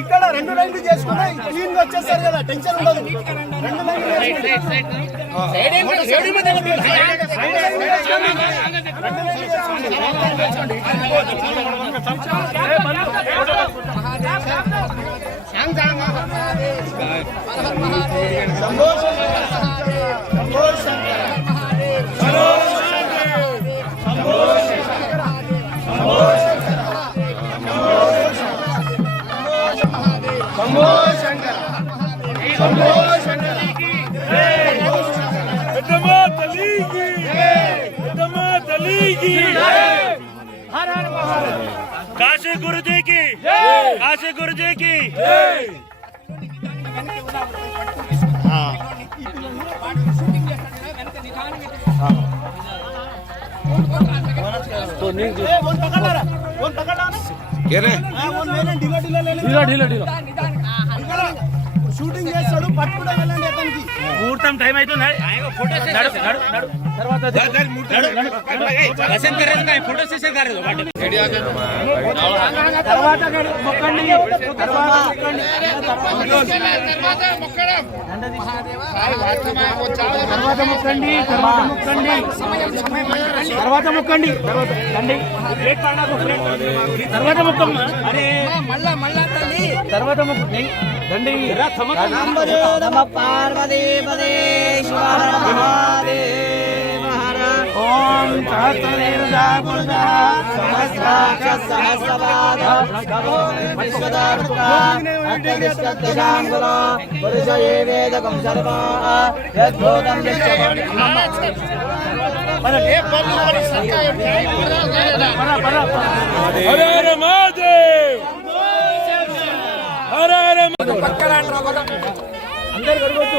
ఇక్కడ 2 లైన్లు చేసుకున్నా క్లీన్ గా వచ్చేసారు కదా, టెన్షన్ ఉండదు. 2 లైన్లు काशी गुरुजी की, काशी गुरुजी की। షూటింగ్ చేస్తాడు, పట్టుకుంటా వెళ్ళండి అతనికి. ముహూర్తం టైం అవుతుంది. ఫోటో సెషన్ తర్వాత మొక్కండి, తర్వాత మొక్కం. అరే తర్వాత మొక్కండి దండి. ఓం అందరు గడగొచ్చు.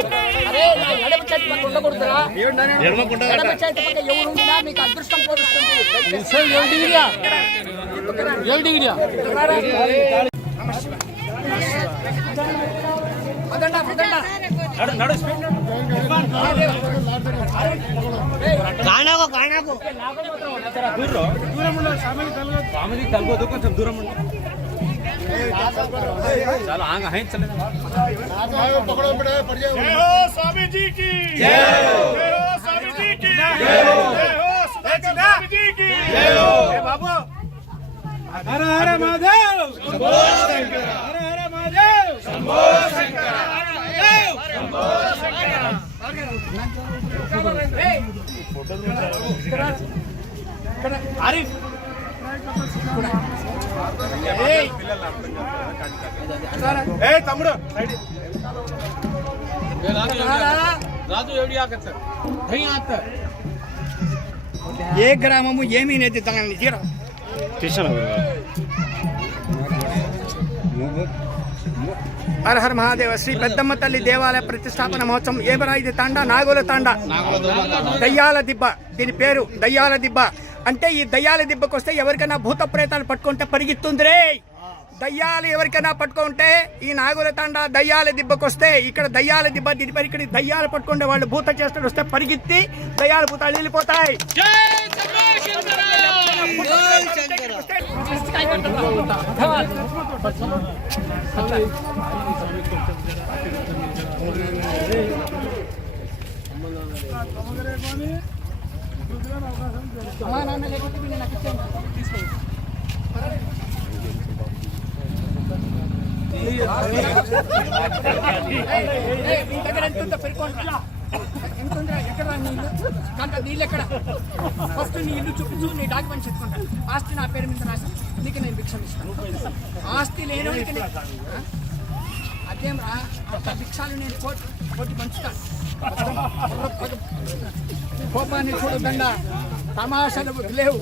మీకు అదృష్టం పోతుంది. కొంచెం దూరం चलो आगे हैं चले। पकड़ो पड़े पड़ जाओ। जय हो स्वामी जी की, जय हो स्वामी जी की, जय हो स्वामी जी की, जय हो बाबू। हर हर महादेव, शंभो शंकर, हर हर महादेव, शंभो शंकर, शंभो शंकर। आरिफ తమ్ముడు రాజు ఎవడి ఏ గ్రామము ఏమీ నేతి తనని తీరా హర హర మహాదేవ. శ్రీ పెద్దమ్మ తల్లి దేవాలయ ప్రతిష్టాపన మహోత్సవం. ఏమరా ఇది? తండా, నాగోల తండా, దయ్యాల దిబ్బ. దీని పేరు దయ్యాల దిబ్బ. అంటే ఈ దయ్యాల దిబ్బకు వస్తే ఎవరికైనా భూత ప్రేతాలు పట్టుకుంటే పరిగెత్తుంది రే. దయ్యాలు ఎవరికైనా పట్టుకుంటే ఈ నాగుల తండ దయ్యాల దిబ్బకు వస్తే ఇక్కడ దయ్యాల దిబ్బ, దీనిపై ఇక్కడ దయ్యాలు పట్టుకుంటే వాళ్ళు భూత చేష్టలు వస్తే పరిగెత్తి దయ్యాల భూతాలు వెళ్ళిపోతాయి. నీళ్ళు ఎక్కడ? ఫస్ట్ నీ ఇల్లు చూపించు, నీ డాక్యుమెంట్స్ ఎత్తుకుంటా. ఆస్తి నా పేరు మీద రాసి నీకు నేను భిక్షం ఇస్తాను. ఆస్తి లేని అదేం రా, భిక్షాలు నేను కోటి పంచుతాను. కోపాన్ని చూడకుండా తమాషాలు లేవు.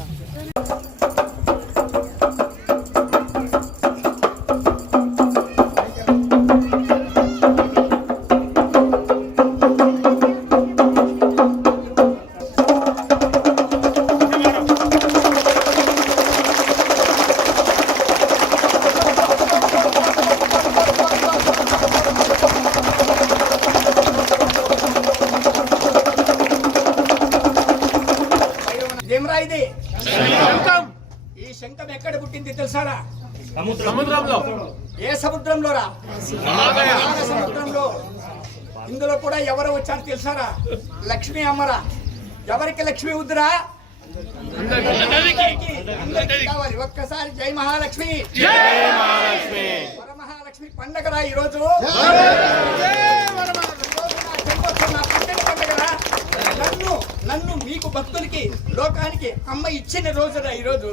ఎక్కడ పుట్టింది తెలుసారా? సముద్రంలో. ఏ సముద్రంలో రా? సముద్రంలో. ఇందులో కూడా ఎవరు వచ్చారు తెలుసారా? లక్ష్మీ అమ్మరా. ఎవరికి లక్ష్మీ ఉద్రా? కావాలి. ఒక్కసారి జై మహాలక్ష్మి. వరమహాలక్ష్మి పండగరా ఈరోజు. నా పుట్టిన పండగరా. నన్ను మీకు భక్తులకి లోకానికి అమ్మ ఇచ్చిన రోజురా ఈరోజు.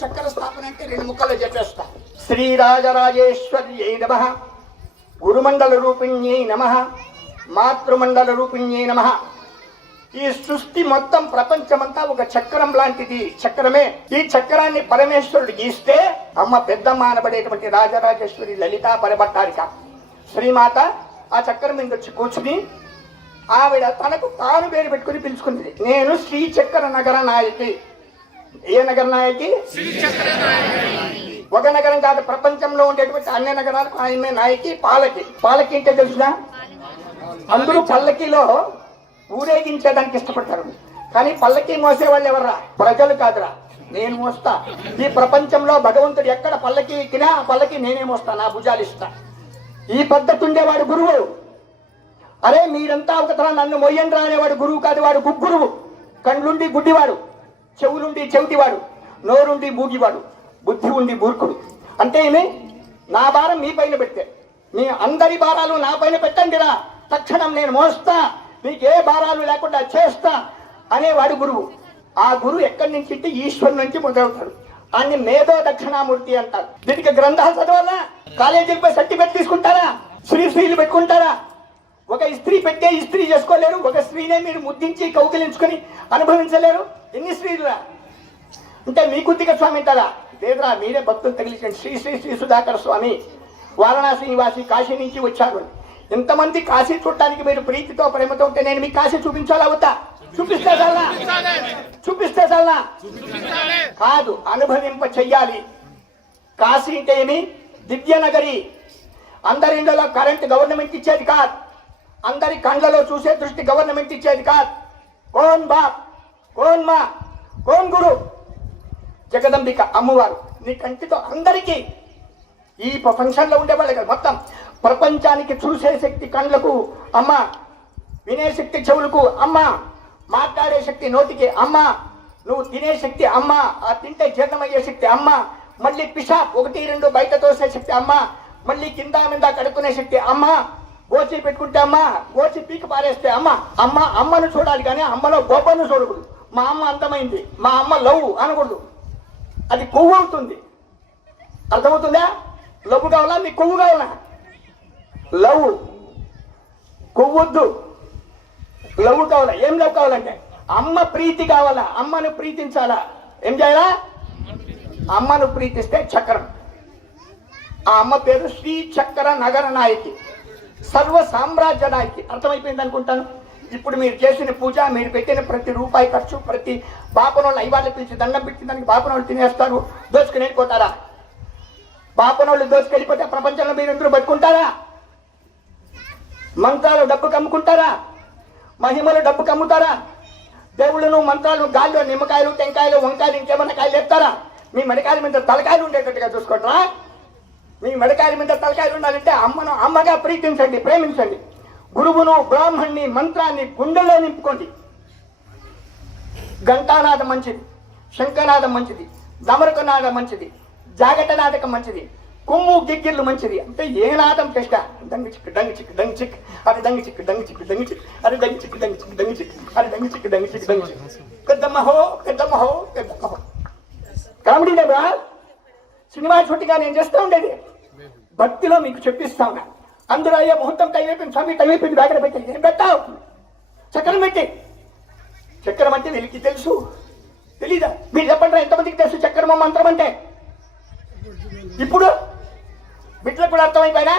చక్కెర స్థాపన అంటే 2 ముక్కల్లో చెప్పేస్తా. శ్రీరాజరాజేశ్వర్యై నమః, గురుమండల రూపిణ్యై నమః, మాతృమండల రూపిణ్యై నమః. ఈ సృష్టి మొత్తం ప్రపంచమంతా ఒక చక్రం లాంటిది. చక్రమే. ఈ చక్రాన్ని పరమేశ్వరుడు గీస్తే అమ్మ పెద్దమ్మ అనబడేటువంటి రాజరాజేశ్వరి లలితా పరభట్టారిక శ్రీమాత ఆ చక్రం మీద వచ్చి కూర్చుని ఆవిడ తనకు తాను పేరు పెట్టుకుని పిలుచుకుంది. నేను శ్రీ చక్ర నగర నాయకి. ఏ నగర నాయకి? ఒక నగరం కాదు, ప్రపంచంలో ఉండేటువంటి అన్ని నగరాలకు ఆయనే నాయకి. పాలకి అంటే తెలుసునా? అందరూ పల్లకీలో ఊరేగించేదానికి ఇష్టపడతారు, కానీ పల్లకి మోసేవాళ్ళు ఎవర్రా? ప్రజలు కాదురా, నేను మోస్తా. ఈ ప్రపంచంలో భగవంతుడు ఎక్కడ పల్లకి ఎక్కినా ఆ పల్లకి నేనే మోస్తా, నా భుజాలు ఇస్తా. ఈ పద్ధతి ఉండేవాడు గురువు. అరే మీరంతా ఒకతరా నన్ను మొయ్యండి రా అనేవాడు గురువు కాదు, వాడు గురువు. కండ్లుండి గుడ్డివాడు, చెవులుండి చెవిటివాడు, నోరుండి మూగివాడు, బుద్ధి ఉండి మూర్ఖుడు. అంటే ఏమి? నా భారం మీ పైన పెడితే మీ అందరి భారాలు నా పైన పెట్టండిరా, తక్షణం నేను మోస్తా, మీకు ఏ భారాలు లేకుండా చేస్తా అనేవాడు గురువు. ఆ గురువు ఎక్కడి నుంచి అంటే ఈశ్వరు నుంచి మొదలవుతాడు. అన్ని మేధో దక్షిణామూర్తి అంటారు. దీనికి గ్రంథాలు చదవాలా? కాలేజీకి పోయి సర్టిఫికెట్ తీసుకుంటారా? శ్రీలు పెట్టుకుంటారా? ఒక స్త్రీ పెట్టే ఇస్త్రీ చేసుకోలేరు, ఒక స్త్రీనే మీరు ముద్దించి కౌగిలించుకొని అనుభవించలేరు. ఎన్ని స్త్రీలురా? అంటే మీ కుద్దిక స్వామి అంటారా? లేదురా, మీరే భక్తులు తగిలించండి. శ్రీ శ్రీ శ్రీ సుధాకర స్వామి వారణాసి నివాసి, కాశీ నుంచి వచ్చారు. ఇంతమంది కాశీ చూడటానికి మీరు ప్రీతితో ప్రేమతో ఉంటే నేను మీకు కాశీ చూపించాలా వద్దా? చూపిస్తే చాలా కాదు, అనుభవింప చెయ్యాలి. కాశీ అంటే ఏమి? దివ్య నగరి. అందరి ఇండ్లలో కరెంట్ గవర్నమెంట్ ఇచ్చేది కాదు, అందరి కండ్లలో చూసే దృష్టి గవర్నమెంట్ ఇచ్చేది కాదు. కోన్ బాప్, కోన్ మా, కోన్ గురు? జగదంబిక అమ్మవారు. నీ కంటితో అందరికీ, ఈ ప్రపంచంలో ఉండేవాళ్ళే కదా, మొత్తం ప్రపంచానికి చూసే శక్తి కండ్లకు అమ్మ, వినే శక్తి చెవులకు అమ్మ, మాట్లాడే శక్తి నోటికి అమ్మ, నువ్వు తినే శక్తి అమ్మ, ఆ తింటే జీర్ణమయ్యే శక్తి అమ్మ, మళ్ళీ పిషాప్ 1, 2 బయట తోసే శక్తి అమ్మ, మళ్ళీ కింద మీద కడుక్కునే శక్తి అమ్మ, గోచి పెట్టుకుంటే అమ్మ, గోచి పీకి పారేస్తే అమ్మ. అమ్మను చూడాలి కానీ అమ్మలో గోపను చూడకూడదు. మా అమ్మ అంతమైంది, మా అమ్మ లవ్ అనకూడదు, అది కొవ్వు అవుతుంది. అర్థమవుతుందా? లవ్ కావాలా? మీకు కొవ్వు కావాలా? లవ్, కొవ్వొద్దు, లవ్ కావాలా? ఏం లవ్ కావాలంటే అమ్మ ప్రీతి కావాలా? అమ్మను ప్రీతించాలా? ఏం చేయాలా? అమ్మను ప్రీతిస్తే చక్రం. ఆ అమ్మ పేరు శ్రీ చక్ర నగర నాయకి, సర్వ సామ్రాజ్య నాయకి. అర్థమైపోయింది అనుకుంటాను. ఇప్పుడు మీరు చేసిన పూజ, మీరు పెట్టిన ప్రతి రూపాయి ఖర్చు, ప్రతి బాపనోళ్ళు ఐవాళ్ళు పిలిచి దండం పెట్టి దానికి బాపనోళ్ళు తినేస్తారు, దోచుకుని వెళ్ళిపోతారా? బాపనోళ్ళు దోచుకెళ్ళిపోతే ప్రపంచంలో మీరు అందరూ బతుకుంటారా? మంత్రాలు డబ్బుకు అమ్ముకుంటారా? మహిమలు డబ్బుకు అమ్ముతారా? దేవుళ్ళను మంత్రాలు గాల్లో నిమ్మకాయలు, టెంకాయలు, వంకాయలు, ఇంకేమన్నా కాయలు చెప్తారా? మీ మెడకాయల మీద తలకాయలు ఉండేటట్టుగా చూసుకోవటరా? మీ మెడకాయల మీద తలకాయలు ఉండాలంటే అమ్మగా ప్రీతించండి, ప్రేమించండి. గురువును, బ్రాహ్మణ్ణి, మంత్రాన్ని గుండెల్లో నింపుకోండి. ఘంటానాదం మంచిది, శంఖనాదం మంచిది, దమరకనాదం మంచిది, జాగటనాదకం మంచిది, కొమ్ము గిగ్గిర్లు మంచిది. అంటే ఏ నాదం చేస్తా? దంగి చిక్కు దంగి చిక్కు దంగి చిక్, అది దంగి చిక్కు దంగి చిక్కు దంగి చిక్, అది దంగి చిక్కు దంగి చిక్కు దంగి చిక్, అది దంగి చిక్కు దంగి చిక్కు దంగి చిక్. పెద్దమ్మహో పెద్దమ్మహో పెద్దమ్మహో. కామెడీ లేదా? సినిమా షూటింగ్గా నేను చేస్తూ ఉండేది. భక్తిలో మీకు చెప్పిస్తా ఉన్నా. అందరూ అయ్యే ముహూర్తం టైం అయిపోయింది, స్వామి టైం అయిపోయింది, బ్యాగ్ పెట్టి ఏం పెట్టావు? చక్రం పెట్టి. చక్రం అంటే వీళ్ళకి తెలుసు, తెలీదా? మీరు చెప్పండి, ఎంతమందికి తెలుసు చక్రమ మంత్రం అంటే? ఇప్పుడు బిడ్డలకు కూడా అర్థమైపోయినా?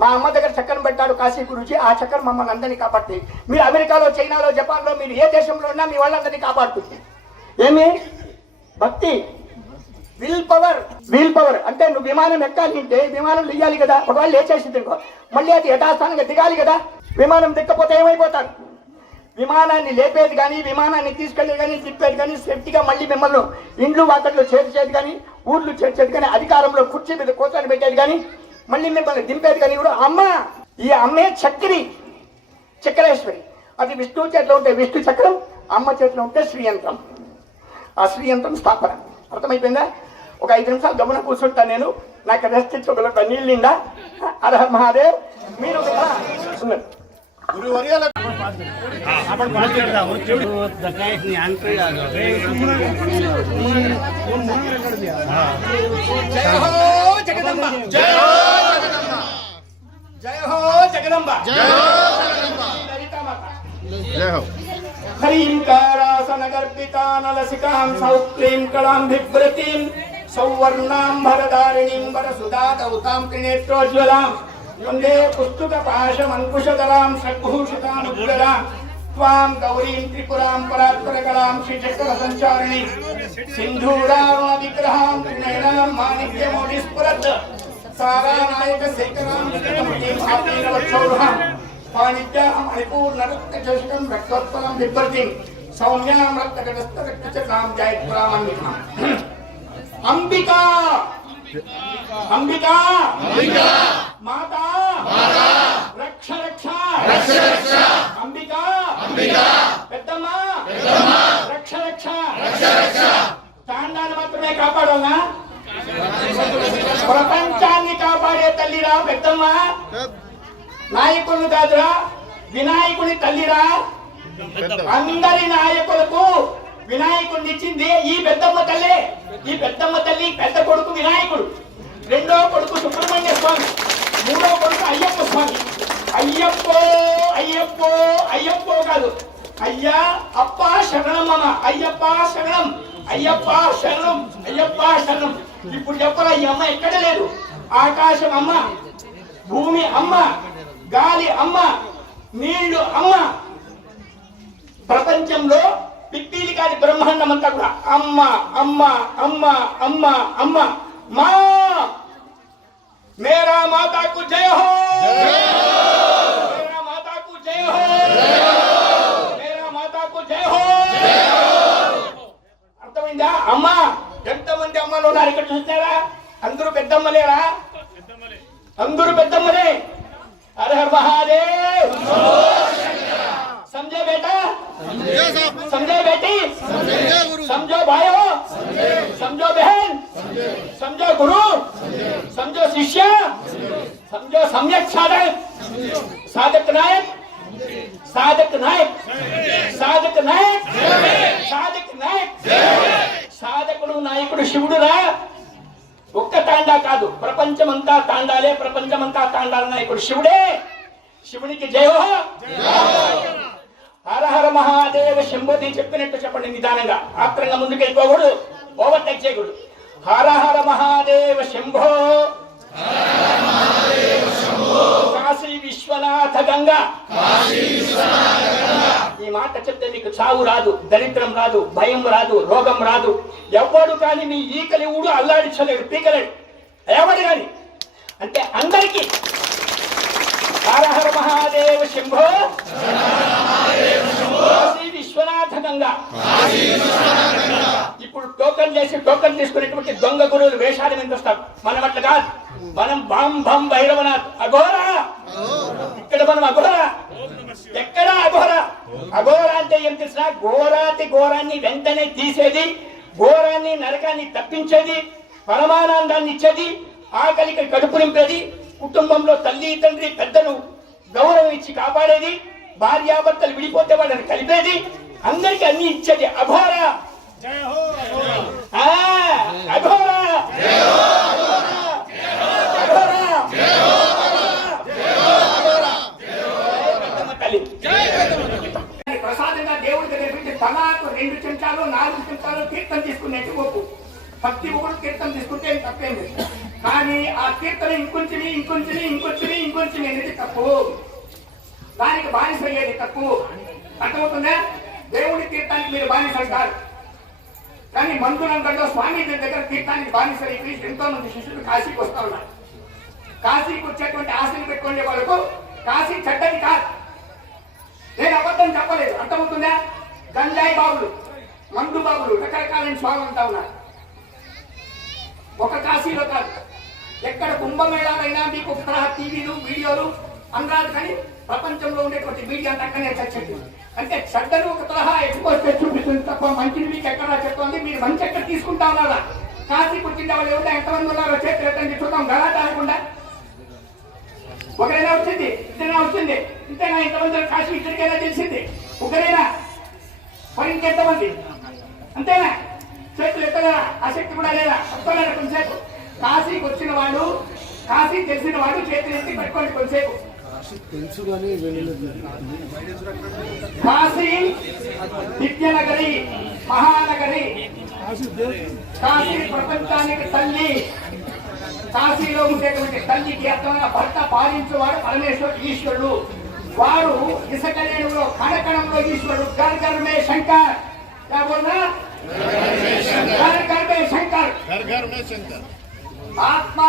మా అమ్మ దగ్గర చక్రం పెట్టాడు కాశీ గురించి. ఆ చక్రం మమ్మల్ని అందరినీ కాపాడుతుంది. మీరు అమెరికాలో, చైనాలో, జపాన్లో, మీరు ఏ దేశంలో ఉన్నా మీ వాళ్ళందరినీ కాపాడుతుంది. ఏమి? భక్తి. విల్ పవర్ అంటే నువ్వు విమానం ఎక్కాలి అంటే విమానం దిగాలి కదా. ఒకవేళ లేచేసింది ఇంకో మళ్ళీ అది యథాస్థానంగా దిగాలి కదా. విమానం దిక్కపోతే ఏమైపోతారు? విమానాన్ని లేపేది కానీ, విమానాన్ని తీసుకెళ్ళేది కానీ, తిప్పేది కానీ, సేఫ్టీగా మళ్ళీ మిమ్మల్ని ఇండ్లు వాకట్లో చేర్చేది కానీ, ఊర్లు చేర్చేది కానీ, అధికారంలో కుర్చీ మీద కూర్చొని పెట్టేది కానీ, మళ్ళీ మిమ్మల్ని దింపేది కానీ కూడా అమ్మ. ఈ అమ్మే చక్రేశ్వరి. అది విష్ణువు చేతిలో ఉంటే విష్ణు చక్రం, అమ్మ చేతిలో ఉంటే శ్రీయంత్రం. ఆ శ్రీయంత్రం స్థాపన. అర్థమైపోయిందా? ఒక 5 నిమిషాలు గమన కూర్చుంటా నేను. నాకు రెస్ట్ ఇచ్చగలట నీళ్ళిందా? అరహ మహాదేవ్. మీరు జయ హో జగదంబ, జయ హో జగదంబ, జయ హో జగదంబ, జయ హో జగదంబ, జయ హో. హరిం కారాసన గర్భితానలసికాం సౌక్లీం కళాం బిభ్రతిం సౌవర్ణాం భరదారిణీం వరసుదాదౌతాం త్రినేత్రోజ్వలాం వందే పుస్తుక పాశమంకుశధరాం షడ్భూషితానుగ్రహాం త్వాం గౌరీం త్రిపురాం పరాత్పరకలాం శ్రీచక్ర సంచారిణీం సింధూరారుణ విగ్రహాం త్రినయనాం మాణిక్యమౌళిస్ఫురత్ సారానాయక శేఖరాం శ్రీకమణీం ఆపీనవచ్చౌరుహాం పాణిత్యాం మణిపూర్ణరత్నచషకం రక్తోత్పలం బిభ్రతిం సౌమ్యాం రక్తగతస్థరక్తచక్రాం జయత్పురామన్వితాం. అంబికా అంబికా మాతా రక్ష రక్ష అంబికా పెద్దమ్మ రక్ష రక్ష. తాండాన్ని మాత్రమే కాపాడాలా? ప్రపంచాన్ని కాపాడే తల్లిరా పెద్దమ్మ. నాయకులు కాదురా, వినాయకుని తల్లిరా. అందరి నాయకులకు వినాయకుడిని ఇచ్చింది ఈ పెద్దమ్మ తల్లి. ఈ పెద్దమ్మ తల్లి పెద్ద కొడుకు వినాయకుడు, రెండో కొడుకు సుబ్రహ్మణ్య స్వామి, మూడో కొడుకు అయ్యప్ప స్వామి. అయ్యప్పో అయ్యప్పో అయ్యప్పో కాదు, అయ్యా అప్ప శరణం అమ్మ. అయ్యప్ప శరణం, అయ్యప్ప శరణం, అయ్యప్ప శరణం. ఇప్పుడు చెప్పరా, ఈ అమ్మ ఎక్కడ లేదు. ఆకాశం అమ్మ, భూమి అమ్మ, గాలి అమ్మ, నీళ్లు అమ్మ. ప్రపంచంలో పిప్పీలి కాని బ్రహ్మాండం అంతా కూడా అమ్మ అమ్మ అమ్మ అమ్మ అమ్మ. మా మేరా మాతాకు జయ హో, మేరా మాతాకు జయ హో, మేరా మాతాకు జయ హో. అర్థమైందా? అమ్మ. ఎంతమంది అమ్మలు ఉన్నారు ఇక్కడ చూస్తారా? అందరూ పెద్దమ్మలేరా? అందరూ పెద్దమ్మలే. हर हर महादेव. समझे बेटा, समझे बेटी, समझो भाइयों, समझो बहन, समझो गुरु, समझो शिष्य, समझो सम्यक साधक, साधक नायक, साधक नायक, साधक नायक, साधक नायक. సాధకుడు నాయకుడు శివుడు రా. ఒక్క తాండా కాదు, ప్రపంచమంతా తాండాలే. ప్రపంచమంతా తాండాల నాయకుడు శివుడే. శివునికి జయో. హర హర మహాదేవ శంభోది చెప్పినట్టు చెప్పండి నిదానంగా. ఆత్రంగా ముందుకు వెళ్ళిపోకూడదు, ఓవర్టేక్ చేయకూడదు. హర హర మహాదేవ శంభో, కాశీ విశ్వనాథ గంగా. ఈ మాట చెప్తే మీకు చావు రాదు, దరిద్రం రాదు, భయం రాదు, రోగం రాదు. ఎవడు కానీ మీ ఈకలి ఊడు అల్లాడించలేడు, పీకలేడు. ఎవడు కానీ అంటే అందరికీ హర హర మహాదేవ శంభో, కాశీ విశ్వనాథ గంగా. ఇప్పుడు టోకన్ చేసి టోకన్ తీసుకునేటువంటి దొంగ గురువులు వేషాలు మీద వస్తారు. మనం అట్లా కాదు. మనం బాం భం భైరవనాథ్ అఘోరా. ఇక్కడ మనం అఘోరా. ఎక్కడ అఘోరా? అఘోరా అంటే ఏం తెలిసిన? ఘోరాతి ఘోరాన్ని వెంటనే తీసేది, ఘోరాన్ని నరకాన్ని తప్పించేది, పరమానందాన్ని ఇచ్చేది, ఆకలికి కడుపు నింపేది, కుటుంబంలో తల్లి తండ్రి పెద్దలు గౌరవం ఇచ్చి కాపాడేది, భార్యాభర్తలు విడిపోతే వాళ్ళని కలిపేది, అందరికి అన్ని ఇచ్చేది అఘోరా. అఘోరా, అఘోరా. తలాకు 2 చెంచాలు 4 చెంచాలు తీర్థం తీసుకునేది ఒప్పు. భక్తి ఒకటి తీర్థం తీసుకుంటే తప్పేం లేదు. కానీ ఆ తీర్థం ఇంకొంచెం అనేది తప్పు. దానికి బానిస అయ్యేది తప్పు. అర్థమవుతుందా? దేవుడి తీర్థానికి మీరు బానిసలు కాదు. కానీ మందులంగల్లో స్వామి దగ్గర తీర్థానికి బానిసలు అయిపోయి ఎంతో మంది శిష్యులు కాశీకి వస్తా ఉన్నారు. కాశీకి వచ్చేటువంటి ఆశలు పెట్టుకునే వాళ్ళకు కాశీ చెడ్డది కాదు. నేను అబద్ధం చెప్పలేదు. అర్థమవుతుందా? గంజాయి బాబులు, మందు బాబులు రకరకాలైన స్వామి అంటా ఉన్నారు. ఒక కాశీలో కాదు, ఎక్కడ కుంభమేళాలైనా మీకు ఒక తరహా టీవీలు వీడియోలు అనరాదు. కానీ ప్రపంచంలో ఉండేటువంటి మీడియా అంతా అక్కడనే చచ్చింది. అంటే చెడ్డను ఒక తరహా ఎక్స్పోజ్ చేసి చూపిస్తుంది తప్ప మంచిని మీకు ఎక్కడా చెప్తోంది. మీరు మంచి ఎక్కడ తీసుకుంటా ఉన్నారా? కాశీకి వచ్చిన వాళ్ళు ఎవరు ఎంతమంది ఉన్నారో చేతులు ఎత్తండి చూద్దాం. గలాట ఆడకుండా ఒకరైనా వచ్చింది, ఇద్దరైనా వచ్చింది, ఇంతేనా? ఇంతమంది కాశీ ఇద్దరికైనా తెలిసింది ఒకరైనా? మరి ఇంకెంతమంది? అంతేనా? చేతులు ఎత్తలేదా? ఆసక్తి కూడా లేదా? వస్తలేదా? కొంతసేపు కాశీకి వచ్చిన వాడు, కాశీ తెలిసిన వాడు చేతులు ఎత్తి పెట్టుకోండి కొంతసేపు. కాశీ విద్యనగరి, మహానగరి. కాశీ ప్రపంచానికి తల్లి. కాశీలో ఉండేటువంటి తల్లికి అర్థమైన భర్త పాలించేవాడు పరమేశ్వరుడు, ఈశ్వరుడు. వాడు ఇసుక రేణువులో కణకణంలో ఈశ్వరుడు. घर घर में शंकर, क्या बोलना? घर घर में शंकर, आत्मा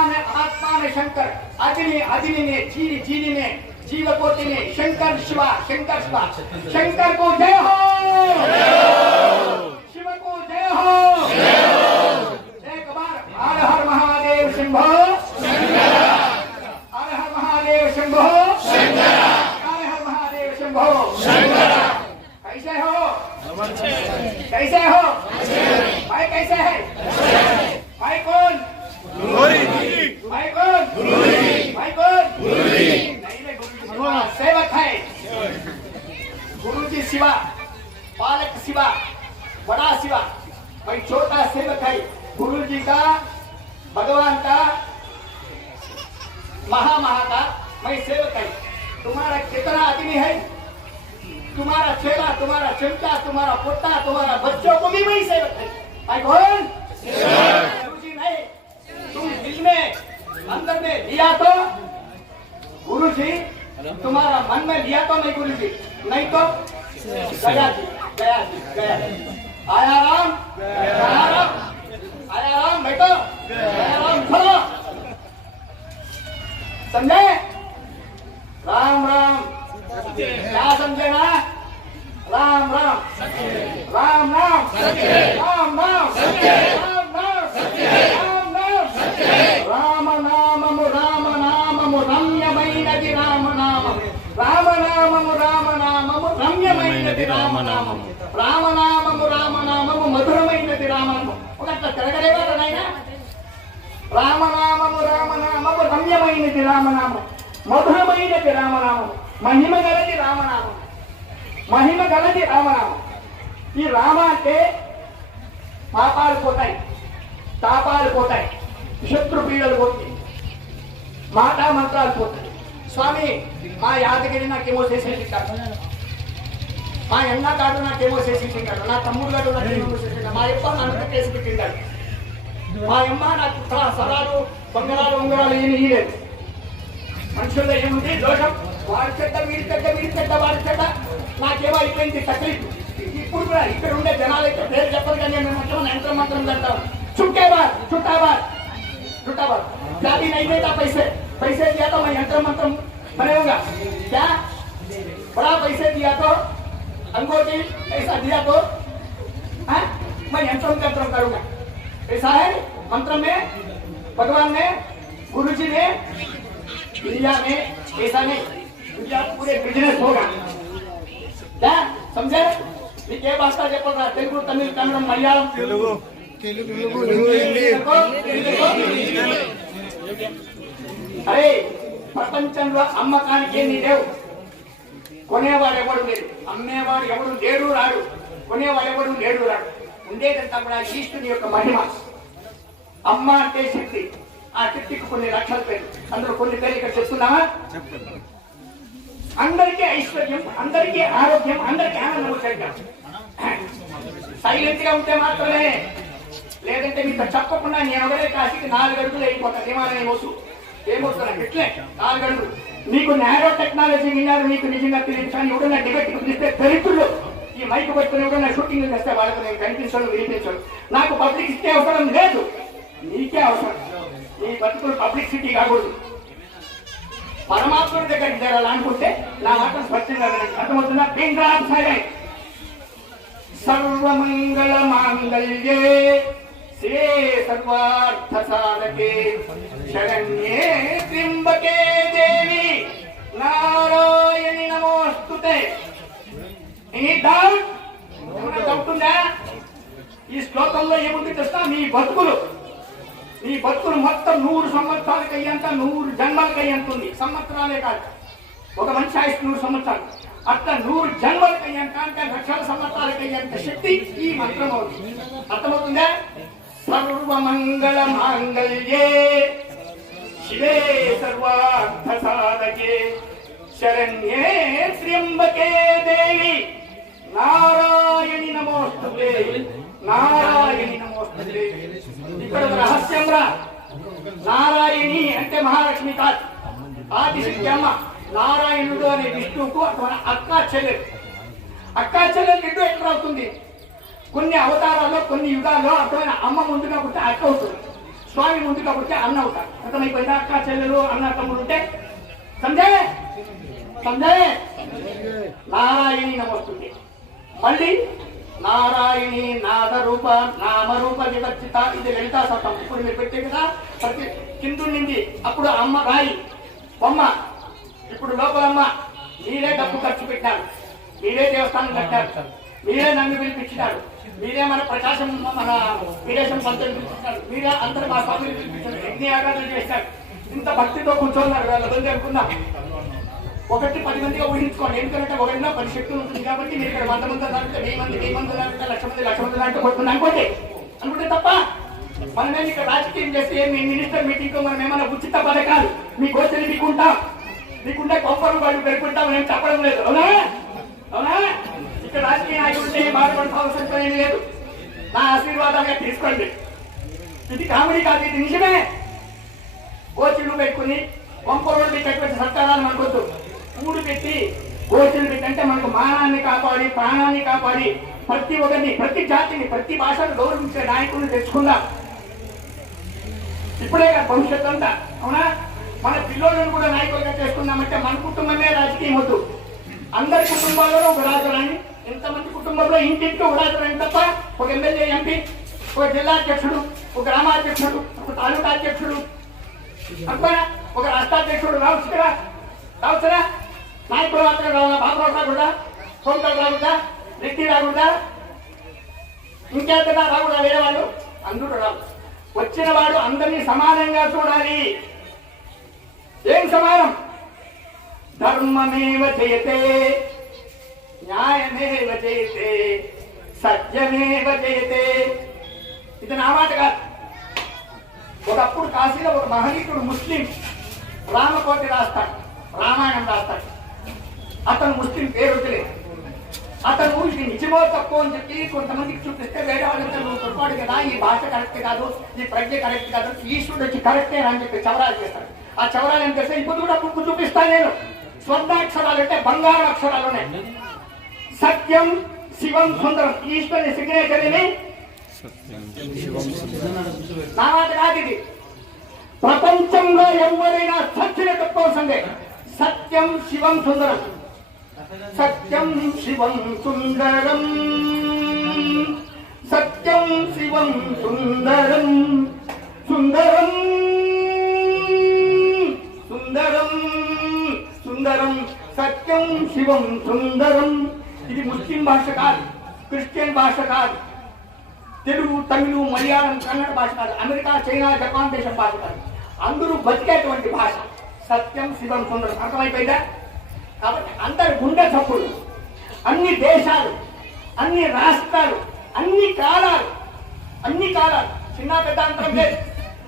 में शंकर, अग्नि में, जीनी में, जीवकोटि में शंकर शिवा, शंकर शिवा. शंकर को जय हो, शिव को जय हो. एक बार हर हर महादेव शंभो, हर हर महादेव शंभो, हर हर महादेव शंभो. कैसे हो? कैसे हो भाई? कैसे है भाई? कौन भाई? कौन भाई? कौन? नहीं, सेवक है. गुरुजी शिवा, पालक शिवा, बड़ा शिवा. भाई छोटा सेवक है. गुरुजी का, भगवान का, महा का मैं सेवक है. तुम्हारा कितना आदमी है? तुम्हारा चेला, तुम्हारा चमचा, तुम्हारा पोता, तुम्हारा बच्चों को भी वही सेवक है. भाई कौन? गुरुजी नहीं. तुम दिल में अंदर में लिया तो गुरुजी, तुम्हारा मन में लिया तो मैं गुरुजी, नहीं तो गया जी, गया जी, गया. आया राम, आया राम, आया राम. बैठो, आया राम. खड़ो. समझे? राम राम. क्या समझे ना? राम राम, राम राम, राम राम, राम राम, राम नामము రమ్యమైనది. రామనామము, రామనామము, రామనామము రమ్యమైనది. రామనామము, రామనామము మధురమైనది. రామనామము ఒకట్లా తిరగలేవారు నాయన. రామనామము రమ్యమైనది. రామనామము మధురమైనది. రామనామము మహిమ గలది. రామనామం మహిమ గలది. రామనామం. ఈ రామ అంటే పాపాలు పోతాయి, తాపాలు పోతాయి, శత్రు పీడలు పోతాయి, మాట మంత్రాలు పోతాయి. స్వామి మా యాదగిరి నాకేమో చేసేసింటాడు, మా అన్న కాడు నాకేమో చేసేసింటాడు, నా తమ్ముడు గారు నాకేమో చేసింటాడు, మా అప్ప నన్ను కేసు పెట్టింటాడు, మా అమ్మ నాకు సరాలు బంగారాలు ఉంగరాలు ఇయ్యలేదు. మనుషుల్లో ఏముంది దోషం? వాడి చెడ్డ, వీడి చెడ్డ, వీడి చెడ్డ, వాడి చెడ్డ. నాకేమో అయిపోయింది తక్లీఫ్. ఇప్పుడు కూడా ఇక్కడ ఉండే జనాలు అయితే పేరు చెప్పరు కానీ నేను యంత్రం మంత్రం కడతాను. చుట్టేవారు చుట్టాబార్ जाति नहीं देता पैसे दिया तो मैं यंत्र मंत्र बनेगा क्या? बड़ा पैसे दिया तो अंगूठी ऐसा दिया तो मैं यंत्र मंत्र करूंगा. ऐसा है मंत्र में, भगवान ने, गुरुजी ने, दुनिया में ऐसा नहीं. दुनिया पूरे बिजनेस होगा क्या? समझे? ये भाषा जब तेलुगु, तमिल, कन्नड़, मलयालम, అరే ప్రపంచంలో అమ్మకానికి ఏమీ లేవు, కొనేవాడు ఎవడు లేడు, అమ్మేవాడు ఎవడు లేడు రాడు, కొనేవాడు ఎవడు లేడు రాడు. ఉండేదంతా కూడా ఈశ్వరుని యొక్క మహిమ. అమ్మ అంటే శక్తి, ఆ శక్తికి కొన్ని లక్షల పేరు, అందులో కొన్ని పేరు ఇక్కడ చెప్తున్నామా? అందరికీ ఐశ్వర్యం, అందరికీ ఆరోగ్యం, అందరికీ ఆనందం వచ్చేట. సైలెంట్ గా ఉంటే మాత్రమే, లేదంటే మీకు చెప్పకుండా నేను ఒకటే కాశీకి 4 అడుగులు అయిపోతాను. హిమాలయ వస్తు ఏమవుతున్నాను ఇట్లే 4 అడుగులు. మీకు నారో టెక్నాలజీ విన్నారు, మీకు నిజంగా తెలియదు. కానీ ఎవడన్నా డిబేట్ పిలిస్తే దరిద్రులు ఈ మైక్ పట్టుకుని ఎవడన్నా షూటింగ్ చేస్తే వాళ్ళకు నేను కనిపించను, వినిపించను. నాకు పబ్లిక్ ఇస్తే అవసరం లేదు, నీకే అవసరం. నీ బతుకులు పబ్లిసిటీ కాకూడదు. పరమాత్ముడి దగ్గరికి చేరాలి అనుకుంటే నా మాట స్పష్టంగా అర్థమవుతుందా? సరే, సర్వమంగళ మాంగళ్యే శ్రీ సర్వార్థ సాధకే శరణ్యే త్ర్యంబకే దేవి నారాయణి నమోస్తుతే. Any doubt? ఏమైనా డౌట్ ఉందా? ఈ శ్లోకంలో ఏముంది తెలుసా? నీ బతుకులు మొత్తం 100 సంవత్సరాలకి అయ్యేంత, 100 జన్మలకి అయ్యేంత ఉంది. సంవత్సరాలే కాదు, ఒక మనిషి ఆయుష్ 100 సంవత్సరాలు, అట్లా 100 జన్మలకి అయ్యేంత, అంటే లక్షల సంవత్సరాలకి అయ్యేంత శక్తి ఈ మంత్రం అవుతుంది. అర్థమవుతుందా? సర్వమంగళ మాంగళ్యే శివే సర్వార్థ సాధకే శరణ్యే త్ర్యంబకే దేవి నారాయణి నమోస్తుతే. నారాయణి నమోస్తుతే. ఇక్కడ ఒక రహస్యం రా. నారాయణి అంటే మహాలక్ష్మి కాదు, ఆదిశక్తి అమ్మ. నారాయణుడు అనే విష్ణువుకు అటువంటి అక్కా చెల్లెలు ఇటు ఎక్కడ అవుతుంది? కొన్ని అవతారాల్లో, కొన్ని యుగాల్లో అర్థమైన అమ్మ ముందుగా పుట్టే అక్క అవుతుంది, స్వామి ముందుగా పుట్టే అన్న అవుతారు. అర్థమైపోయిందా? అక్క చెల్లెలు, అన్న తమ్ముడు ఉంటే సంజయ్ నారాయణి నమోస్తుంది. మళ్ళీ నారాయణి నాదరూప నామరూప వివర్జిత, ఇది లలితా సహస్రం. ఇప్పుడు మీరు పెట్టే కదా ప్రతి కిందు నుండి అప్పుడు అమ్మ రాయి బొమ్మ, ఇప్పుడు లోపలమ్మ. మీరే డబ్బు ఖర్చు పెట్టారు, మీరే దేవస్థానం కట్టారు, మీరే నన్ను పిలిపించినారు, మీరే మన ప్రకాశం మన విదేశం పంతులు పిలిపించారు, మీరే అందరూ మా స్వామిని పిలిపించారు, యజ్ఞ ఆరాధన చేశారు. ఇంత భక్తితో కూర్చోన్నారు. వాళ్ళ బంధు అనుకున్నా 1-10 మందిగా ఊహించుకోండి. ఎందుకంటే 1-10 శక్తులు ఉంటుంది కాబట్టి మీరు ఇక్కడ 100 మంది దాంట్లో 1000 మంది 1,00,000 మంది దాంట్లో కొడుతుంది అనుకుంటే తప్ప. మనమేమి ఇక్కడ రాజకీయం చేస్తే మీ మినిస్టర్ మీటింగ్ మనం ఏమైనా ఉచిత పథకాలు మీ గోచరి మీకుంటే కొంపలు వాళ్ళు పెరుగుకుంటాం నేను చెప్పడం లేదు. అవునా? ఇక్కడ రాజకీయ నాయకులు ఉంటే బాధపడాల్సిన ఏమీ లేదు. నా ఆశీర్వాదాలుగా తీసుకోండి. ఇది కామెడీ కాదు, ఇది నిజమే. గోచీలు పెట్టుకుని కొంపలు పెట్టేటువంటి సత్కారాలు మనకొద్దు. ఊడు పెట్టి గోచీలు పెట్టి అంటే మనకు మానాన్ని కాపాడి, ప్రాణాన్ని కాపాడి, ప్రతి ఒక్కరిని, ప్రతి జాతిని, ప్రతి భాషను గౌరవించే నాయకులను తెచ్చుకుందాం. ఇప్పుడే భవిష్యత్తు అంతా. అవునా? మన పిల్లలను కూడా నాయకులుగా చేసుకుందామంటే మన కుటుంబమే రాజకీయం వద్దు. అందరి కుటుంబాల్లో ఒక రాజురాని, ఎంతమంది కుటుంబంలో ఇంటింటి ఒక రాజురాని తప్ప ఒక ఎమ్మెల్యే, ఎంపీ, ఒక జిల్లా అధ్యక్షుడు, ఒక గ్రామాధ్యక్షుడు, ఒక తాలూకా అధ్యక్షుడు, అక్కడ ఒక రాష్ట్రాధ్యక్షుడు రావచ్చురా. నాయకుడు మాత్రం రావాలా? బాబురావు రాకూడదా? సోమరావు రాకూడదా? రెడ్డి రాకూడదా? ఇంకేతగా రాకూడదా? వేరే వాళ్ళు అందరూ రావు. వచ్చిన వాడు అందరినీ సమానంగా చూడాలి. ఏం సమానం? ధర్మమేవ జయతే, న్యాయమేవ జయతే, సత్యమేవ జయతే. ఇది నా మాట కాదు. ఒకప్పుడు కాశీలో ఒక మహనీయుడు ముస్లిం రామకోటి రాస్తాడు, రామాయణం రాస్తాడు. అతను ముస్లిం పేరు వదిలేదు. అతను ఇది నిజమో తక్కువ అని చెప్పి కొంతమందికి చూపిస్తే వేరే వాళ్ళంతా నువ్వు పొరపాటు కదా, ఈ భాష కరెక్ట్ కాదు, ఈ ప్రజ్ఞ కరెక్ట్ కాదు, ఈశ్వరుడు వచ్చి కరెక్టే అని చెప్పి చవరాలు చేస్తాడు. ఆ చవరాలు ఏం చేస్తే ఇప్పుడు కూడా బుక్కు చూపిస్తాను నేను. స్వర్ణాక్షరాలు అంటే బంగారు అక్షరాలు ఉన్నాయి. సత్యం, శివం, సుందరం. ఈశ్వరుని సిగ్నేచర్ ఏమి? నా మాట కాదు ఇది. ప్రపంచంలో ఎవరైనా సత్యం చెప్పుకోవాల్సిందే. సత్యం, శివం, సుందరం. సత్యం, శివం, సుందరం. సత్యం, శివం, సుందరం. సుందరం, సుందరం, సుందరం. సత్యం, శివం, సుందరం. ఇది ముస్లిం భాష కాదు, క్రిస్టియన్ భాష కాదు, తెలుగు, తమిళ, మలయాళం, కన్నడ భాష కాదు, అమెరికా, చైనా, జపాన్ దేశం భాష కాదు. అందరూ బతికేటువంటి భాష. సత్యం, శివం, సుందరం. అర్థమైపోయిందా? కాబట్టి అందరి గుండె చప్పుడు, అన్ని దేశాలు, అన్ని రాష్ట్రాలు, అన్ని కాలాలు, చిన్న పెద్ద అంతరం లేదు,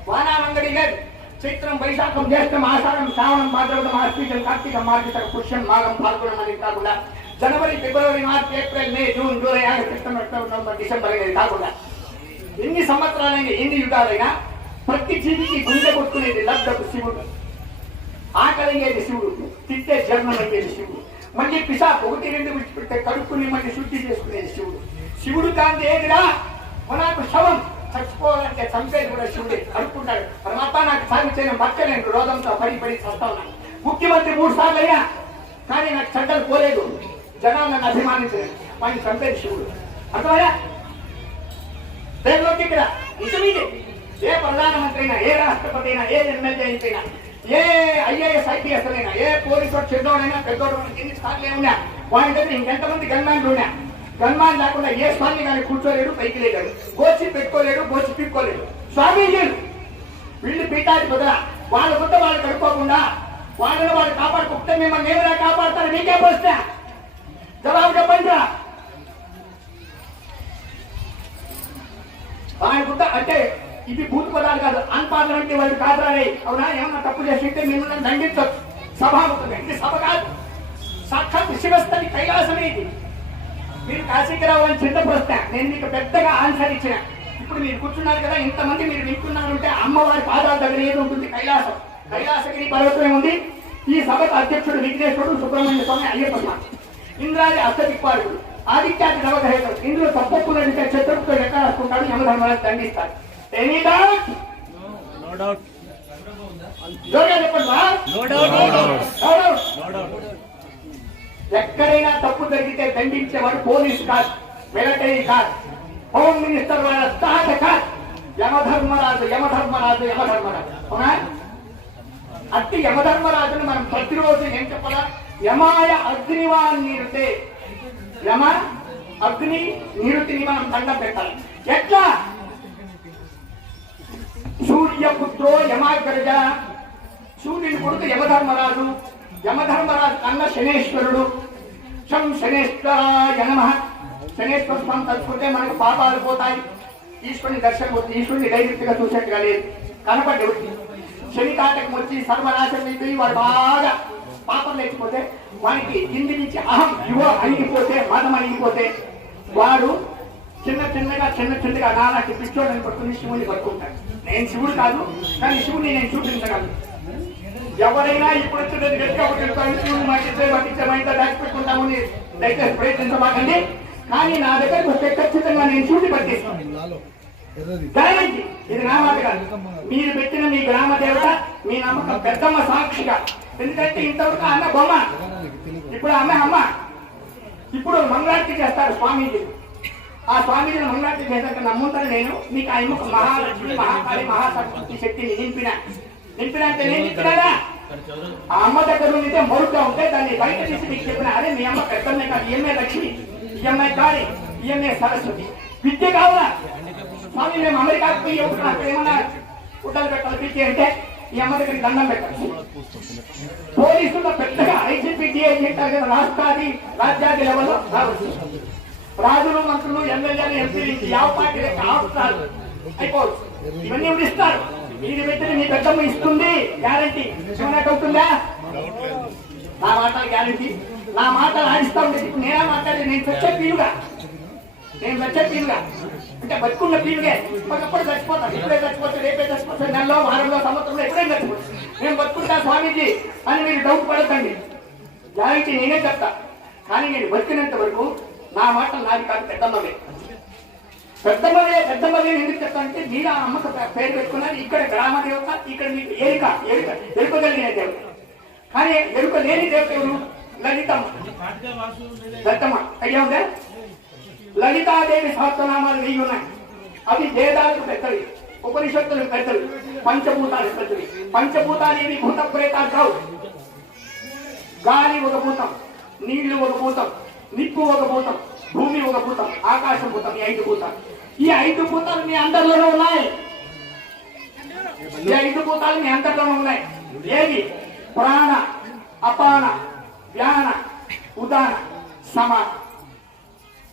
వానామంగడి లేదు. చైత్రం, వైశాఖం, జ్యేష్టం, ఆషాఢం, శ్రావణం, భాద్రపదం, ఆశ్వీజం, కార్తీకం, మార్గశిరం, పుష్యం, మాఘం, ఫాల్గుణం అని కాకుండా జనవరి, ఫిబ్రవరి, March, April, May, June, July, August, September, October, November, December అనేది కాకుండా ఎన్ని సంవత్సరాలైనా ఎన్ని యుగాలైనా ప్రతి జీవికి గుండె కొట్టుకునేది లబ్ధపు శివుడు, ఆకలిగేది శివుడు, తిట్టే జన్మమయ్యేది శివుడు, మళ్ళీ పిశాపు 1, 2 విడిచిపెడితే కడుక్కుని మళ్ళీ శుద్ధి చేసుకునేది శివుడు. శివుడు కాంతి ఏదిరా మనకు శవం, చచ్చిపోవాలంటే చంపేది కూడా శివుడే. కడుక్కుంటాడు పరమాత్మ నాకు సాగు చేయడం బతకలేను, రోగంతో పడి పడి చస్తా ఉన్నాను. ముఖ్యమంత్రి 3 సార్లు అయ్యా కానీ నాకు చెడ్డలు పోలేదు, జనాలు నన్ను అభిమానించలేదు, వాడిని చంపేది శివుడు. అర్థమయ్యా? దేనిలోకి ఇక్కడ నిజమీది. ఏ ప్రధానమంత్రి అయినా, ఏ రాష్ట్రపతి అయినా, ఏ ఎమ్మెల్యే అయినా, ఏ ఐఏఎస్ ఐపీఎస్ అయినా, ఏ పోలీసు చిన్నోడైనా పెద్దోడైనా ఎన్ని సార్లు ఏమున్నా వాడి దగ్గర ఇంకెంతమంది గన్మాన్లు ఉన్నా, గన్మాన్ లేకుండా ఏ స్వామి కానీ కూర్చోలేడు, పైకి లేడు, గోచి పెట్టుకోలేడు, గోచి పీక్కోలేడు. స్వామీజీలు వీళ్ళు పీఠాది బదుల వాళ్ళ గుద్ద వాళ్ళు కడుక్కోకుండా వాళ్ళని వాళ్ళు కాపాడుకుంటే మిమ్మల్ని ఏమైనా కాపాడతారు? మీకే ప్రశ్న, జవాబు చెప్పండి. ఆయన గుద్ద అంటే ఇది భూత పదాలు కాదు, అన్పార్లమెంటరీ వాళ్ళు కాదురాయి. అవునా? ఏమన్నా తప్పు చేస్తుంటే మిమ్మల్ని దండించవచ్చు, సభాముఖంగా. ఇది సభ కాదు, సాక్షాత్ శివస్థలి కైలాసమే ఇది. మీరు కాశీకి రావాలని చిన్న ప్రశ్న, నేను మీకు పెద్దగా ఆన్సర్ ఇచ్చిన. ఇప్పుడు మీరు కూర్చున్నారు కదా, ఇంతమంది మీరు వింటున్నారంటే అమ్మవారి పాదాల దగ్గర ఏది ఉంటుంది? కైలాసం. కైలాసగిరి పర్వతమే ఉంది. ఈ సభకు అధ్యక్షుడు విఘ్నేశ్వరుడు, సుబ్రహ్మణ్య స్వామి, అయ్యప్ప స్వామి. ఇంద్రాది అష్టదిక్పాలకుడు, ఆదిత్యాది నవగ్రహేతుడు. ఇందులో తప్పొప్పులు అడిగితే చతుర్థుడు ఎక్కడ రాసుకుంటాడు, యమధర్మరాజు దండిస్తాడు. Any doubt? No doubt. జోరుగా చెప్పండి. ఎక్కడైనా తప్పు జరిగితే దండించేవాడు పోలీసు కాదు, మిలిటరీ కాదు, హోమ్ మినిస్టర్ వాళ్ళ తాత కాదు, యమధర్మరాజు. యమధర్మరాజు యమధర్మరాజు అవునా? అట్టి యమధర్మరాజును మనం ప్రతిరోజు ఏం చెప్పాలా? యమాయ అగ్నివాన్ నీరుతే, యమ అగ్ని నిరుతిని మనం దండం పెట్టాలి. ఎట్లా? సూర్యపుత్రో యమాగ్రజ, సూర్యుని కొడుకు యమధర్మరాజు, యమధర్మరాజు అన్న శనేశ్వరుడు. శం శనేశ్వరాయ నమః. శనేశ్వర స్వామి తలుచుకుంటే మనకు పాపాలు పోతాయి, ఈశ్వరుని దర్శనం అవుతుంది. ఈశ్వరుని డైరెక్ట్ గా చూసేట్టుగా లేదు, కనపడ్డ శని కాటకం వచ్చి సర్వనాశనం అయిపోయి వాడు బాగా పాపం లేకపోతే వానికి కింది నుంచి అహం యువ అణిగిపోతే, మతం అణిగిపోతే వాడు చిన్న చిన్నగా నాలాంటి పిచ్చోడని పట్టుకుని శివుని పట్టుకుంటాడు. నేను శివుడు కాదు, కానీ శివుని నేను చూపించగలను. ఎవరైనా ఇప్పుడు వచ్చేది గట్టిగా శివుడు మాకిచ్చే మా ఇంట్లో దాచిపెట్టుకుంటామని దయచేసి ప్రయత్నించమాకండి. కానీ నా దగ్గరకు వస్తే ఖచ్చితంగా నేను శివుని పట్టిస్తాను. గ్యారంటీ. ఇది నా మాట కాదు, మీరు పెట్టిన మీ గ్రామ దేవత, మీ నమ్మకం పెద్దమ్మ సాక్షిగా. ఎందుకంటే ఇంతవరకు ఆమె బొమ్మ, ఇప్పుడు ఆమె అమ్మ. ఇప్పుడు మంగళారతి చేస్తారు స్వామీజీ. ఆ స్వామీజీని మంగళారతి చేశాక నమ్ముతాను నేను. మీకు ఆ ఎముక మహాలక్ష్మి, మహాకాళి, మహాసరస్వతి శక్తిని నింపిన అంటే నేను నింపినాడా? ఆ అమ్మ దగ్గర ఉంటే మరుగ్గా ఉంటే దాన్ని బయట తీసి మీకు చెప్పిన, అరే మీ అమ్మ పెద్దమ్మే కాదు, ఈఎంఏ లక్ష్మి, ఈఎంఐ కాళి, ఈఎంఏ సరస్వతి. విద్య కావాలా? స్వామి మేము అమెరికాకు పోయి అక్కడ ఏమన్నా గుడ్డలు పెట్టాలి పీకే అంటే ఈ అమ్మ దగ్గరికి దండం పెట్టాలి. పోలీసుల్లో పెద్దగా ఐజీపీ డిఐజీ అంటారు కదా, రాజ్యాది లెవెల్లో రావచ్చు. రాజులు, మంత్రులు, ఎమ్మెల్యేలు, ఎంపీలు యావ పార్టీ ఆపుతారు అయిపోవచ్చు. ఇవన్నీ ఇస్తారు. మీరు పెట్టిన మీ పెద్దమ్మ ఇస్తుంది, గ్యారంటీ. ఏమైనా అవుతుందా? నా మాట గ్యారంటీ. నా మాట ఆడిస్తా ఉండేది. ఇప్పుడు నేనే మాట్లాడేది. నేను వచ్చే పీలుగా అంటే బతుకున్న పీలుగే. ఒకప్పుడు చచ్చిపోతాను, ఇప్పుడే చచ్చిపోతే, రేపే చచ్చిపోతాను, నెలలో, వారంలో, సంవత్సరంలో ఎప్పుడైనా చచ్చిపోతాను. నేను బతుకుంటా స్వామీజీ అని మీరు డౌట్ పడకండి. గ్యారంటీ నేనే చెప్తా. కానీ నేను బతికినంత వరకు నా మాటలు నాది కాదు, పెద్దమ్మవే. పెద్దమ్మవే ఎందుకు చెప్తానంటే మీరు ఆ అమ్మకు పేరు పెట్టుకున్నారు. ఇక్కడ గ్రామ దేవత, ఇక్కడ మీకు ఎరుక కలిగిన దేవత. కానీ ఎరుక లేని దేవత ఎవరు? లలితమ్మ. లలితమ్మ అయ్యా ఉందా? లలితాదేవి సహస్రనామాలు 1000 ఉన్నాయి. అవి వేదాలకు పెద్దవి, ఉపనిషత్తులకు పెద్దవి, పంచభూతాలకు పెద్దవి. పంచభూతాలు ఏవి? భూత ప్రేతాలు కావు. గాలి ఒక భూతం, నీళ్లు ఒక భూతం, నిప్పు ఒక భూతం, భూమి ఒక భూతం, ఆకాశం భూతం. ఈ 5 భూతాలు. ఈ 5 భూతాలు మీ అందరిలోనే ఉన్నాయి. ఈ 5 భూతాలు మీ అందరిలోనే ఉన్నాయి. ఏవి? ప్రాణ, అపాన, వ్యాన, ఉదాన, సమాన.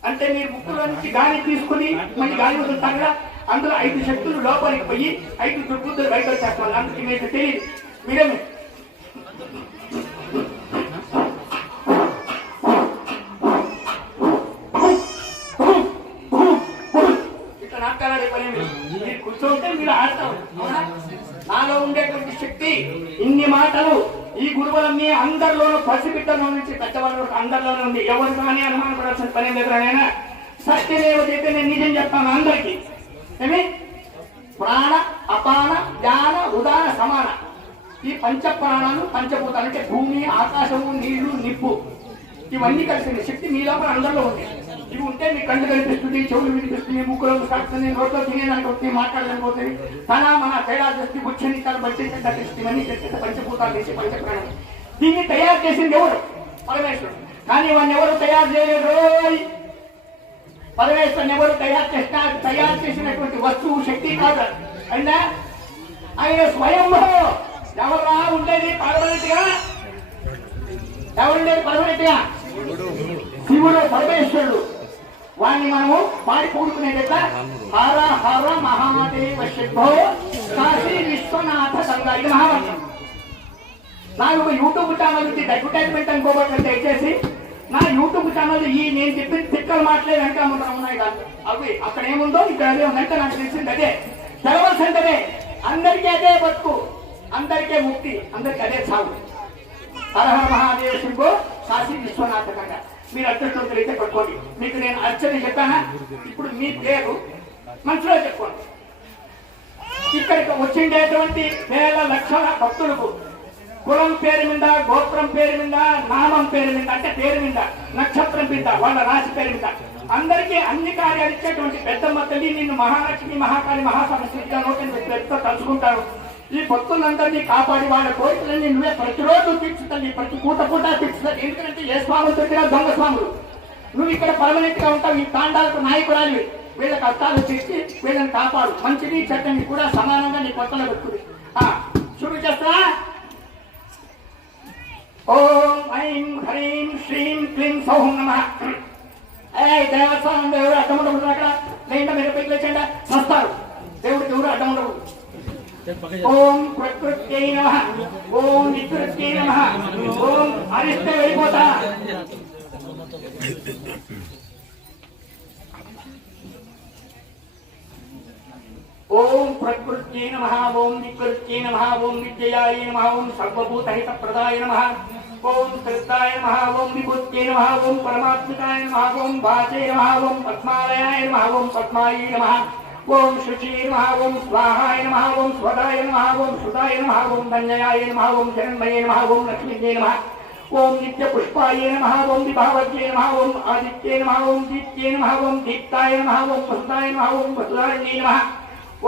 అంటే మీరు ముక్కులో నుంచి గాలి తీసుకుని మళ్ళీ గాలి వదులుతారు కదా, అందులో 5 శక్తులు లోపలికి పోయి 5 దుర్బుద్ధులు బయట వచ్చేస్తారు. అందుకే మీకు తెలియదు. మీరేమి ఇట్లా నాటకాలే పని మీరు కూర్చోంటే మీరు ఆడతారు. అవునా? నాలో ఉండేటువంటి శక్తి ఇన్ని మాటలు ఈ గురువులన్నీ అందరిలోనూ పసిబిడ్డలో నుంచి పెద్దవాళ్ళ వరకు అందరిలోనే ఉంది. ఎవరు కానీ అనుమానపడాల్సిన పని ఎదురైనా సత్యదేవ చేస్తే నేను నిజం చెప్తాను అందరికీ. ఏమి ప్రాణ అపాన జ్ఞాన ఉదాన సమాన ఈ పంచ ప్రాణాలు పంచభూతాలు అంటే భూమి ఆకాశము నీళ్లు నిప్పు ఇవన్నీ కలిసిన శక్తి మీ లోపల అందరిలో ఉంది. ఇవి ఉంటే మీ కళ్ళు కనిపిస్తుంది, చెవులు వినిపిస్తుంది, ముక్కులో సాగుతుంది, నోట్లో తినేదానికి వస్తుంది, మాట్లాడడానికి పోతుంది, తన మన తేడా దృష్టి బుచ్చని తన బట్టి దృష్టి ఇవన్నీ చేస్తే పంచభూతాలు చేసి పంచప్రాణం. దీన్ని తయారు చేసింది ఎవరు? పరమేశ్వరుడు. కానీ వాడిని ఎవరు తయారు చేయలేదు. పరమేశ్వరుని ఎవరు తయారు చేసినటువంటి వస్తువు శక్తి కాదు. అయినా ఆయన స్వయంలో ఎవరా ఉండేది పర్మనెంట్ గా? ఎవరుండేది పర్మనెంట్ గా? శివుడు పరమేశ్వరుడు. వాడిని మనము పాడి కూడుకునేట హర హర మహాదేవ శంభో కాశీ విశ్వనాథ గంగా. ఇది మహామంత్రం. నాకు ఒక యూట్యూబ్ ఛానల్ ఉంది, అడ్వర్టైజ్మెంట్ అనుకోబట్టి దయచేసి నా యూట్యూబ్ ఛానల్ ఈ నేను చెప్పిన తిక్కలు మాటలే వెంకటమంత్రం ఉన్నాయి కాదు. అవి అక్కడ ఏముందో ఇక్కడ అదే ఉందంటే నాకు తెలిసింది అదే తెలవలసిందే. అందరికీ అదే బతుకు, అందరికీ ముక్తి, అందరికీ అదే సాగు. హర హర మహాదేవ శంభో కాశీ విశ్వనాథ గంగా. మీరు అదృష్టం తెలిస్తే పట్టుకోండి. మీకు నేను అర్చన చెప్పానా? ఇప్పుడు మీ పేరు మనసులో చెప్పుకోండి. ఇక్కడికి వచ్చిండేటువంటి వేల లక్షల భక్తులకు కులం పేరు మీద, గోత్రం పేరు మీద, నామం పేరు మీద అంటే పేరు మీద, నక్షత్రం మీద, వాళ్ళ రాశి పేరు మీద అందరికీ అన్ని కార్యాలు ఇచ్చేటువంటి పెద్దమ్మ తల్లి నిన్ను మహాలక్ష్మి మహాకాళి మహాసరస్వతిగా నోటిని పెట్టుతో తలుచుకుంటారు. ఈ భక్తులందరినీ కాపాడి వాళ్ళ కోరికలన్నీ నువ్వే ప్రతిరోజు తీర్చుతుంది, ప్రతి పూట తీర్చుతుంది. ఎందుకంటే ఏ స్వాములు దొరికినా దొంగ స్వాములు. నువ్వు ఇక్కడ పర్మనెంట్ గా ఉంటావు. ఈ తాండాలకు నాయకురాలి, వీళ్ళ కష్టాలు తీర్చి వీళ్ళని కాపాడు. మంచిది చెడ్డని కూడా సమానంగా నీ కొత్తలో పెట్టుకుంది. శుభ చేస్తా. ఓం ఐం హ్రీం శ్రీం క్లీం సౌం నమః. దేవస్థానం దేవుడు అడ్డం ఉండకూడదు. అక్కడ లేదంటే మీరు పెట్టి లేచండి వస్తారు. దేవుడు దేవుడు అడ్డం ఉండకూడదు. ఓం ప్రకృత్యై నమః. ఓం వికృత్యై నమః. ఓం అరిస్తే వెళ్ళిపోతా. ఓం ప్రకృత్యై నమః. ఓం వికృత్యై నమః. ఓం విద్యయాయ నమః. ఓం సర్వభూతహిత ప్రదాయ నమః. ఓం శ్రద్ధాయ నమః. ఓం విభూత్యై నమః. ఓం పరమాత్మికాయ నమః. ఓం వాచే నమః. ఓం పద్మాలయాయ నమః. ఓం పద్మాయై నమః. ఓం శుచే నమః. ఓం స్వాహాయ నమః. ఓం స్వదాయ నమః. ఓం సుదాయ నమః. ఓం ధన్యయాయ నమః. ఓం జగన్మయే నమః. ఓం లక్ష్మీయే నమః. ఓం నిత్య పుష్పాయ నమః. ఓం విభావజ్ఞే నమః. ఓం ఆదిత్యే నమః. ఓం దీప్త్యే నమః. ఓం దీప్తాయ నమః. ఓం వసుదాయ నమః. ఓం వసుదారణ్యే నమః.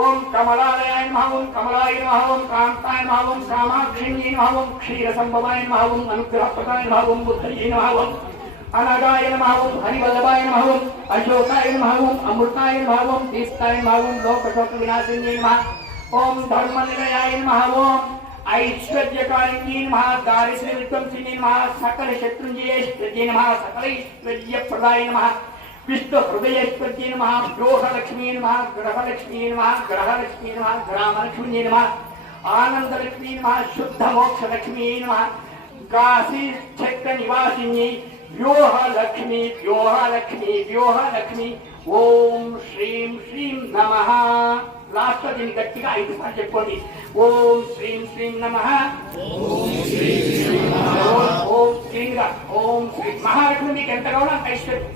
ఓం కమలాలయాయ నమః. ఓం కమలాయ నమః. ఓం కాంతాయ నమః. ఓం కామాక్షిణ్యే నమః. ఓం క్షీరసంభవాయ నమః. ఓం అనుగ్రహప్రదాయ నమః. ఓం బుద్ధయే నమః. ఓం అనాగాయ నమః. ఓం హరివల్లభాయ నమః. ఓం అశోకాయ నమః. ఓం అమృతాయ నమః. ఓం దీస్తాయ నమః. ఓం లోకశోక వినాశిన్యే నమః. ఓం ధర్మనిలయాయ నమః. ఓం ఐశ్వర్యకారిణ్యే నమః. దారిద్ర్య విధ్వంసిన్యే నమః. సకల శత్రుంజయేశ్వర్యే నమః. సకలైశ్వర్యప్రదాయ నమః. విష్ణు హృదయేశ్వర్యే నమః. ద్రోహలక్ష్మీ నమః. గ్రహలక్ష్మీ నమః. గ్రహలక్ష్మీ నమః. గ్రామలక్ష్మీ నమః. ఆనందలక్ష్మీ నమః. శుద్ధ మోక్షలక్ష్మీ నమః. కాశీ క్షేత్ర నివాసిని వ్యూహలక్ష్మి వ్యూహలక్ష్మి వ్యూహలక్ష్మి. ఓం శ్రీం శ్రీం నమః. లాస్ట్ లో దీన్ని గట్టిగా 5 సార్లు చెప్పుకోండి. ఓం శ్రీం శ్రీం నమః. ఓం శ్రీంగా ఓం శ్రీ మహాలక్ష్మి. మీకు ఎంత కావాలో అంత ఐశ్వర్యం.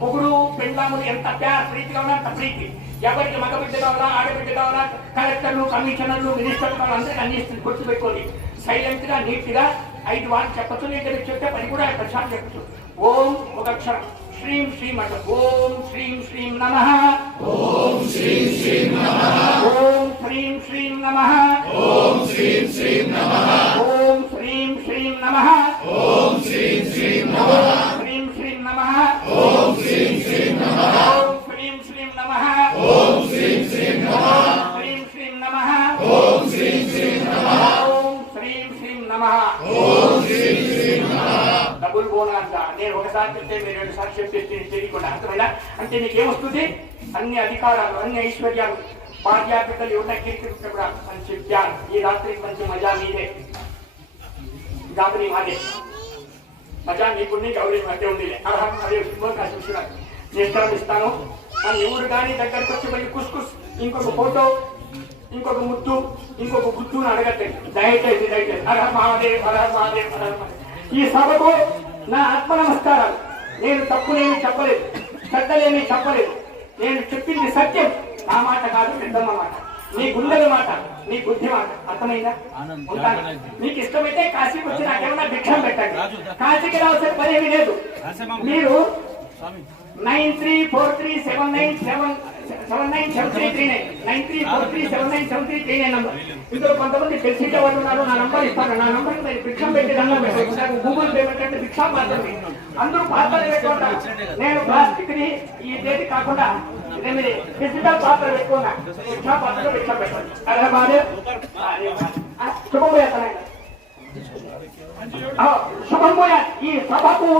పొగుడు పెండ్లాములు ఎంత ప్రీతిగా ఉన్నా అంత ప్రీతి. ఎవరికి మగబిడ్డ కావాలా ఆడబిడ్డ కావాలా కలెక్టర్లు కమిషనర్లు మినిస్టర్లు కావాలా అందరికీ అందిస్తుంది. గుర్తుపెట్టుకోండి. సైలెంట్ గా నీట్ గా 5 వారు చెప్పచ్చు. నేను చెప్తే 10 కూడా 10 సార్లు చెప్పచ్చు. ఓం ఒక అక్షరం శ్రీం శ్రీం అంట. ఓం శ్రీం శ్రీం నమః. ఓం శ్రీం శ్రీం నమః. ఓం శ్రీం శ్రీం నమః. ఓం శ్రీం శ్రీం నమః. ఓం శ్రీం శ్రీం నమః. ఓం శ్రీం శ్రీం నమః. శ్రీం శ్రీం నమః. ఓం శ్రీం శ్రీం నమః. ఓం శ్రీం శ్రీం నమః. ఓం శ్రీం శ్రీం నమః. శ్రీం శ్రీం నమః. ఓం శ్రీం శ్రీం నమః. ఓం శ్రీం శ్రీం నమః. ఓం శ్రీం శ్రీం నమః. డబుల్ బోనాంత. నేను ఒకసారి చెప్తే మీరు 2 సార్లు చెప్పేస్తే తెలియకుండా అర్థమైనా? అంటే నీకేమొస్తుంది? అన్ని అధికారాలు అన్ని ఐశ్వర్యాలు భార్యాపిల్లలు ఉన్న కీర్తి కూడా మంచి ప్యార్. ఈ రాత్రికి మంచి మజా మీదే. గాబరి మాదే మజా మీకుని గౌరీ మధ్య ఉంది. అర్హం అదే నిష్క్రమిస్తాను. మన ఎవరు కానీ దగ్గరకు వచ్చి మళ్ళీ కుస్కుస్ ఇంకొక ఫోటో ఇంకొక ముద్దు ఇంకొక గుద్దును అడగట్లేదు. దయచేసి హర మహాదేవ్ హర మహాదేవ్ హర మహాదేవ్. ఈ సభకు నా ఆత్మ నమస్కారాలు. నేను తప్పులేమి చెప్పలేదు, పెద్దలేమి చెప్పలేదు. నేను చెప్పింది సత్యం. నా మాట కాదు, పెద్దమ్మ మాట, నీ గుండెల మాట, నీ బుద్ధి మాట. అర్థమైందా? ఉంటాను. నీకు ఇష్టమైతే కాశీకి వచ్చి నాకేమన్నా భిక్షం పెట్టండి. కాశీకి రావాల్సిన పని ఏమీ లేదు. మీరు 9343797339 నంబర్. ఇందులో కొంతమంది తెలిసిన వాళ్ళు ఉన్నారు. నా నంబర్ ఇస్తాను. నా నంబర్ నేను భిక్షం పెట్టి దండం పెట్టాను. గూగుల్ పేమెంట్ అంటే భిక్షం మాత్రమే. అందరూ పాత్రలు పెట్టుకుంటా. నేను ప్లాస్టిక్ ని ఈ తేదీ కాకుండా డిజిటల్ పాత్ర పెట్టుకున్నా. భిక్షా పాత్రలో భిక్షం పెట్టండి. అదే బాధ శుభం పోయా. శుభం పోయా. ఈ సభకు